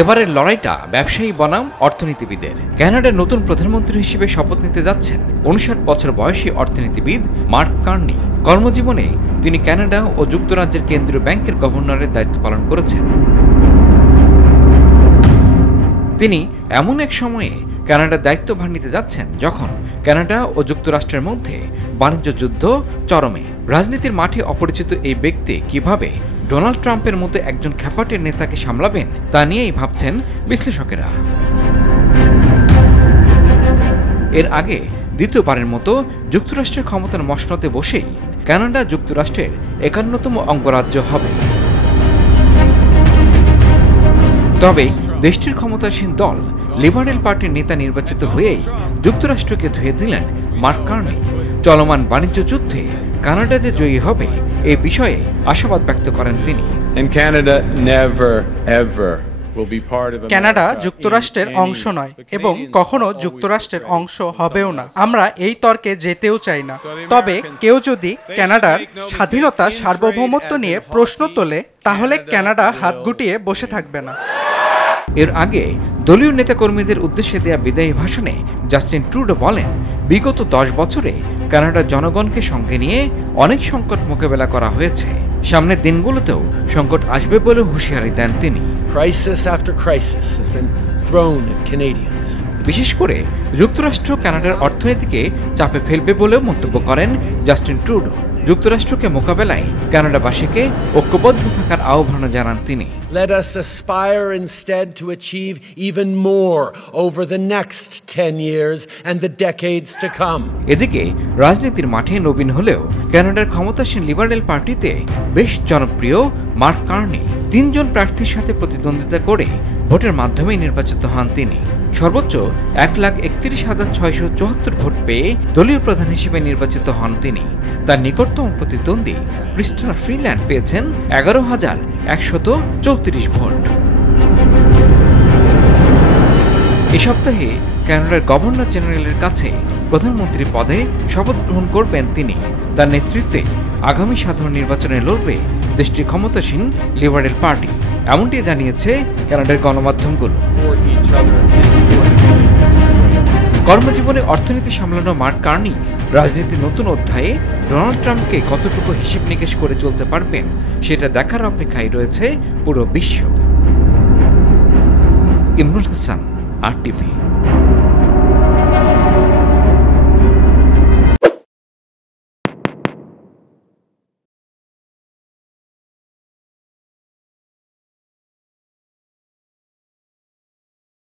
এবারের লড়াইটা ব্যবসায়ী বনাম অর্থনীতিবিদের। কানাডার নতুন প্রধানমন্ত্রী হিসেবে শপথ নিতে যাচ্ছেন 59 বছর বয়সী অর্থনীতিবিদ মার্ক কার্নি। কর্মজীবনে তিনি কানাডা ও যুক্তরাজ্যের কেন্দ্রীয় ব্যাংকের গভর্নরের দায়িত্ব পালন করেছেন। তিনি এমন এক সময়ে কানাডার দায়িত্বভার নিতে যাচ্ছেন যখন কানাডা ও যুক্তরাষ্ট্রের মধ্যে বাণিজ্য যুদ্ধ চরমে। রাজনীতির মাঠে অপরিচিত এই ব্যক্তি কিভাবে ডোনাল্ড ট্রাম্পের মতো একজন খ্যাপাটের নেতাকে সামলাবেন তা নিয়েই ভাবছেন বিশ্লেষকেরা। এর আগে দ্বিতীয়বারের মতো যুক্তরাষ্ট্রের ক্ষমতার মসনদে বসেই কানাডা যুক্তরাষ্ট্রের 51তম অঙ্গরাজ্য হবে। তবে দেশটির ক্ষমতাসীন দল লিবারেল পার্টির নেতা নির্বাচিত হয়েই যুক্তরাষ্ট্রকে ধুয়ে দিলেন মার্ক কার্নি। চলমান বাণিজ্য যুদ্ধে কানাডা যে জয়ী হবে এ বিষয়ে আশাবাদ ব্যক্ত করেন তিনি। কানাডা যুক্তরাষ্ট্রের অংশ নয় এবং কখনো যুক্তরাষ্ট্রের অংশ হবেও না। আমরা এই তর্কে যেতেও চাই না। তবে কেউ যদি কানাডার স্বাধীনতা সার্বভৌমত্ব নিয়ে প্রশ্ন তোলে তাহলে কানাডা হাত গুটিয়ে বসে থাকবে না। এর আগে দলীয় নেতাকর্মীদের উদ্দেশ্যে দেয়া বিদায়ী ভাষণে জাস্টিন ট্রুডো বলেন, বিগত 10 বছরে কানাডার জনগণকে সঙ্গে নিয়ে অনেক সংকট মোকাবেলা করা হয়েছে। সামনের দিনগুলোতেও সংকট আসবে বলে হুঁশিয়ারি দেন তিনি। বিশেষ করে যুক্তরাষ্ট্র কানাডার অর্থনীতিকে চাপে ফেলবে বলেও মন্তব্য করেন জাস্টিন ট্রুডো। যুক্তরাষ্ট্রকে মোকাবেলায় কানাডাবাসীকে ঐক্যবদ্ধ থাকার আহ্বান জানান তিনি। Let us aspire instead to achieve even more over the next 10 years and the decades to come. এদিকে রাজনীতির মাঠে নবীন হলেও কানাডার ক্ষমতাসীন লিবারেল পার্টিতে বেশ জনপ্রিয় মার্ক কার্নি। 3 জন প্রার্থীর সাথে প্রতিদ্বন্দ্বিতা করে ভোটের মাধ্যমে নির্বাচিত হন তিনি। সর্বোচ্চ 1,31,674 ভোট পেয়ে দলীয় প্রধান হিসেবে নির্বাচিত হন তিনি। তার নিকটতম প্রতিদ্বন্দ্বী ক্রিস্টিনা ফ্রিল্যান্ড পেয়েছেন 11,134 ভোট। এই সপ্তাহে কানাডার গভর্নর জেনারেলের কাছে প্রধানমন্ত্রী পদে শপথ গ্রহণ করবেন তিনি। তার নেতৃত্বে আগামী সাধারণ নির্বাচনে লড়বে দেশটির ক্ষমতাসীন লিবারেল পার্টি, এমনটি জানিয়েছে কানাডার গণমাধ্যমগুলো। কর্মজীবনে অর্থনীতি সামলানো মার্ক কার্নি রাজনীতির নতুন অধ্যায়ে ডোনাল্ড ট্রাম্পকে কতটুকু হিসেব নিকেশ করে চলতে পারবেন সেটা দেখার অপেক্ষায় রয়েছে পুরো বিশ্ব। ইমরুল হাসান, RTV।